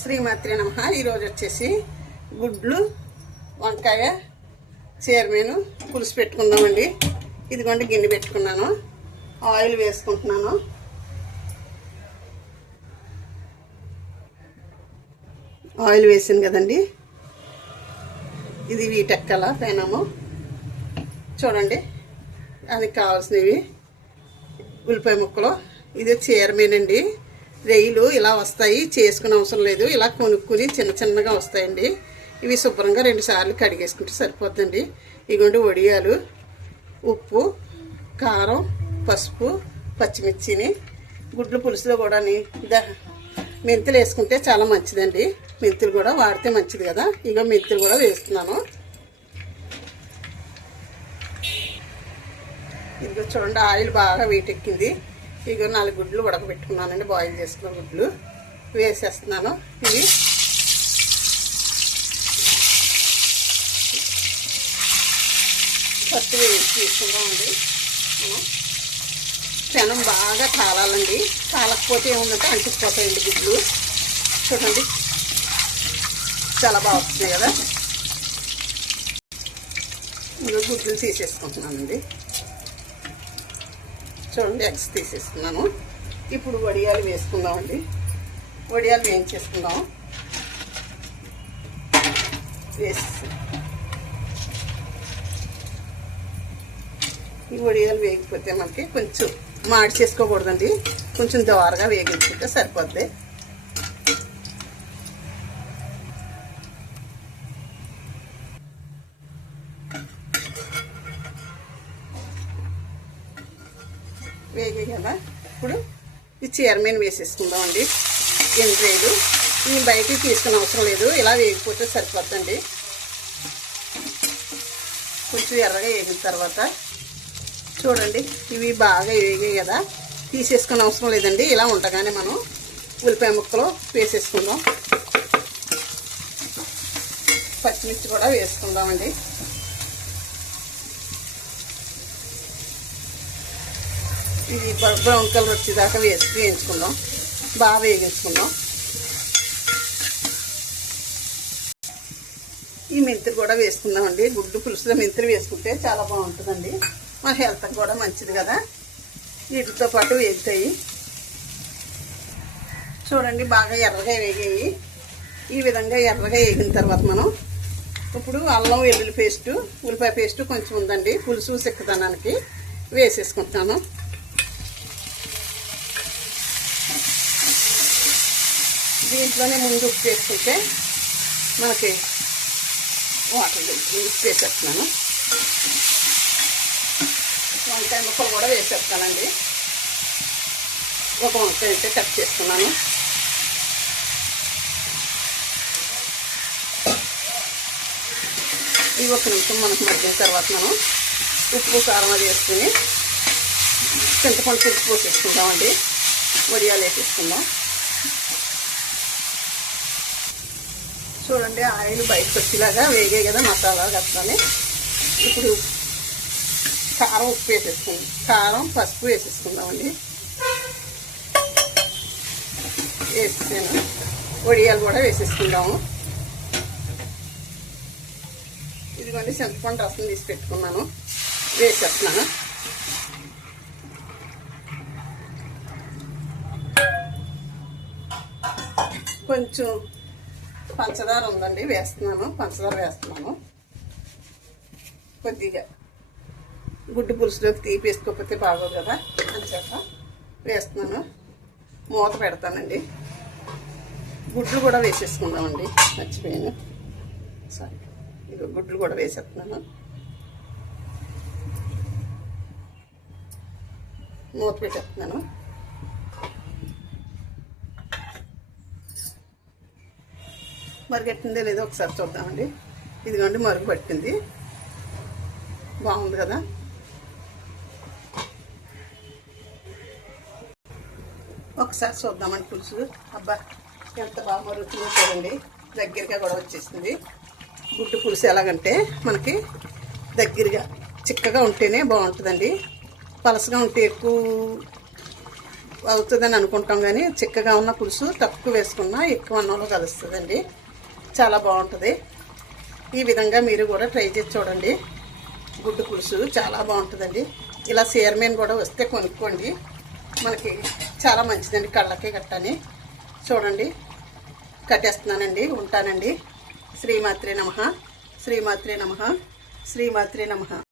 శ్రీమాత్రే నమః. ఈరోజు వచ్చేసి గుడ్లు వంకాయ చీరమేను పులుసు పెట్టుకుందామండి. ఇదిగోండి గిన్నె పెట్టుకున్నాను, ఆయిల్ వేసుకుంటున్నాను. ఆయిల్ వేసాను కదండి, ఇది వీటెక్కల పెనము. చూడండి, దానికి కావాల్సినవి ఉల్లిపాయ ముక్కలు. ఇది చీరమేనండి, రెయ్యలు ఇలా వస్తాయి, చేసుకునే అవసరం లేదు. ఇలా కొనుక్కుని చిన్న చిన్నగా వస్తాయండి. ఇవి శుభ్రంగా 2 సార్లు కడిగేసుకుంటే సరిపోతుందండి. ఇగోండి వడియాలు, ఉప్పు, కారం, పసుపు, పచ్చిమిర్చిని. గుడ్లు పులుసులో కూడా మెంతులు వేసుకుంటే చాలా మంచిదండి. మెంతులు కూడా వాడితే మంచిది కదా. ఇగో మెంతులు కూడా వేస్తున్నాను. ఇదిగో చూడండి, ఆయిల్ బాగా వీటెక్కింది. ఇగో 4 గుడ్లు ఉడకబెట్టుకున్నానండి, బాయిల్ చేసుకున్న గుడ్లు వేసేస్తున్నాను. ఇవి ఫస్ట్ వేసి తీసుకుందామండి. పెనం బాగా కాలాలండి, కాలకపోతే ఏముందంటే అంటుకుపోతాయండి గుడ్లు. చూడండి, చాలా బాగా వస్తున్నాయి కదా. ఇగో గుడ్లు తీసేసుకుంటున్నానండి. చూడండి, ఎగ్స్ తీసేసుకున్నాను. ఇప్పుడు వడియాలు వేసుకుందామండి. వడియాలు వేయించేసుకుందాం. ఈ వడియాలు వేగిపోతే మనకి కొంచెం మాడి చేసుకోకూడదండి, కొంచెం దోరగా వేగించుకుంటే సరిపోద్ది. వేగే కదా. ఇప్పుడు ఈ చీరమీన వేసేసుకుందామండి. ఎండ్రేలు ఈ బయటికి తీసుకునే అవసరం లేదు, ఇలా వేగిపోతే సరిపోద్దండి. కొంచెం ఎర్రగా వేగిన తర్వాత చూడండి, ఇవి బాగా వేగాయి కదా, తీసేసుకునే అవసరం లేదండి. ఇలా ఉండగానే మనం ఉల్లిపాయ ముక్కలు వేసేసుకుందాం. పచ్చిమిర్చి కూడా వేసుకుందామండి. ఇది బ్రౌన్ కలర్ వచ్చేదాకా వేయించుకుందాం, బాగా వేగించుకుందాం. ఈ మెంతులు కూడా వేసుకుందామండి. గుడ్డు పులుసులో మెంతులు వేసుకుంటే చాలా బాగుంటుందండి, మన హెల్త్కి కూడా మంచిది కదా. వీటితో పాటు వేగుతాయి. చూడండి, బాగా ఎర్రగా వేగాయి. ఈ విధంగా ఎర్రగా వేగిన తర్వాత మనం ఇప్పుడు అల్లం వెల్లుల్లి పేస్టు, ఉల్లిపాయ పేస్టు కొంచెం ఉందండి, పులుసు చిక్కదనానికి వేసేసుకుంటాను. దీంట్లోనే ముందు ఉప్పు వేసుకుంటే మనకి వాటర్ ఉప్పు వేసేస్తున్నాను. వంకాయ ముక్కలు కూడా వేసేస్తానండి. ఒక వంకాయ అయితే కట్ చేసుకున్నాను. ఇవి ఒక నిమిషం మనకు మగ్గిన తర్వాత మనం ఉప్పు కారం అది వేసుకుని చింతపండు పులుసు పోసేసుకుందామండి. వడియాలు వేసేసుకుందాం. చూడండి, ఆయిల్ బయటకు వచ్చేలాగా వేగాయి కదా మసాలా కట్టాలి. ఇప్పుడు కారం ఉప్పు వేసేసుకుందాం, కారం పసుపు వేసేసుకుందామండి. వేసేసాను. వడియాలు కూడా వేసేసుకుందాము. ఇదిగోండి, చింతపండు రసం తీసి పెట్టుకున్నాను, వేసేస్తున్నాను. కొంచెం పంచదార ఉందండి, వేస్తున్నాను. పంచదార వేస్తున్నాను కొద్దిగా, గుడ్డు పులుసులోకి తీపి వేసుకోకపోతే బాగోదు కదా అని చెప్ప వేస్తున్నాను. మూత పెడతానండి. గుడ్లు కూడా వేసేసుకుందామండి, మర్చిపోయాను. సారీ, ఇక గుడ్లు కూడా వేసేస్తున్నాను. మూత పెట్టేస్తున్నాను. మరుగెట్టిందే లేదో ఒకసారి చూద్దామండి. ఇదిగోండి, మరుగు పట్టింది, బాగుంది కదా. ఒకసారి చూద్దామండి పులుసు. అబ్బా, ఎంత బాగా మరుగుతుందో చూడండి, దగ్గరగా కూడా వచ్చేసింది. గుడ్డు పులుసు ఎలాగంటే మనకి దగ్గరగా చిక్కగా ఉంటేనే బాగుంటుందండి. పలసగా ఉంటే ఎక్కువ అవుతుందని అనుకుంటాం, కానీ చిక్కగా ఉన్న పులుసు తక్కువ వేసుకున్నా ఎక్కువ అన్నంలో కలుస్తుందండి. చాలా బాగుంటుంది. ఈ విధంగా మీరు కూడా ట్రై చేసి చూడండి. గుడ్డు పులుసు చాలా బాగుంటుందండి. ఇలా చీరమీన కూడా వస్తే కొనుక్కోండి, మనకి చాలా మంచిదండి కళ్ళకి గట్టని. చూడండి, కట్టేస్తున్నానండి. ఉంటానండి. శ్రీమాత్రే నమః, శ్రీమాత్రే నమః, శ్రీమాత్రే నమః.